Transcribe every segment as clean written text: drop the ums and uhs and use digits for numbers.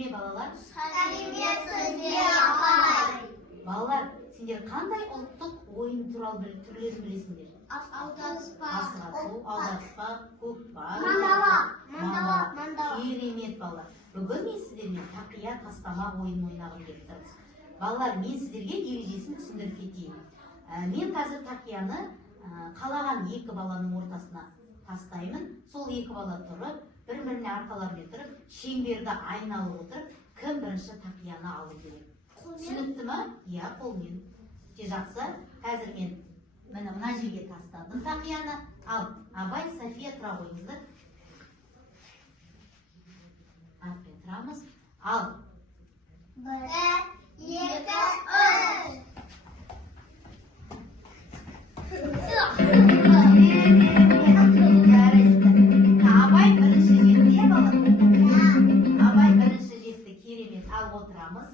Сәлеме балалар? Сәлеметсіздер, апай. Балалар, сендер қандай ұлттық ойын туралы түрлерін білесіңдер? Асық-ату, алдаспақ, көкпар, мандала. Керемет балалар. Бүгін мен сіздермен тақия тастама ойынын ойнағым келіп тұр. Балалар, мен сіздерге ережесін түсіндіріп кетейін. Мен қазір тақияны қалаған екі баланың ортасына тастаймын. Сол екі бала тұрып, бір-біріне арқаларымен тұрып, шеңберді айналып отырып, кім бірінші тақияны алу керек. Түсінікті ме? Иә, қолмен. Жақсы. Қазір мен мына жерге тастадым тақияны. Ал, Абай, София тұра қойыңыздар. Артпен тұрамыз. Ал. 1, 2, 3. Абай бірінші жетті, балам? Абай бірінші жетті, керемет. Ал, отырамыз.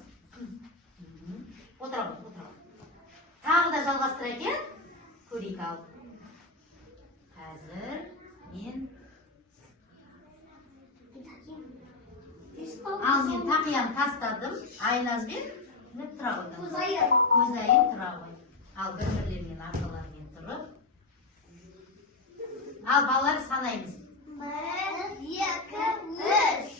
Отырамыз. Тағы да жалғастыра кен? Көрейік ал. Қазір мен... Ал, мен тақияны тастадым. Айназбен тұра қойдым. Көзайын тұра қой. Ал, бір-бірлермен арқаларымен тұрып. Ал, балалар санаймыз. 1, 2, 3.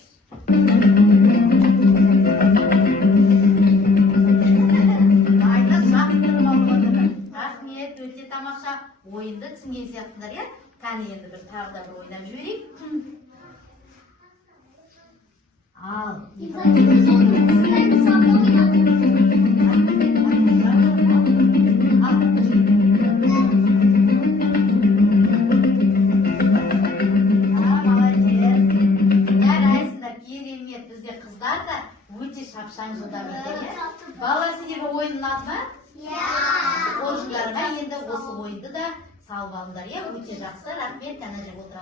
Рахмет, өте тамаша. Ойынды түсінген сияқтындар, иә? Кәне енді бір тағы да бір ойнап жіберейік. Ал. Керемет, бізде қыздар да өте шапшаң жылдам екен. Балалар, сендерге ойын ұнады ма? Қоржындарыңа енді осы ойынды да салып алыңдар. Өте жақсы. Рахмет, ана жерге отыра